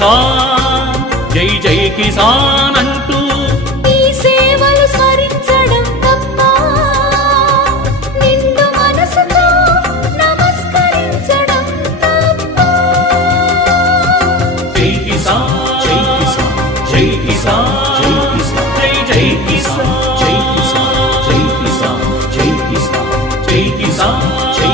కిసాన్ జై జై కిసాన్ అంటూ ఈ సేవలు స్మరించడం తప్ప నిండు మనసుతో నమస్కరించడం తప్ప జై కిసాన్ జై కిసాన్ జై కిసాన్ జై జై కిసాన్ జై కిసాన్ జై కిసాన్ జై కిసాన్ జై కిసాన్ జై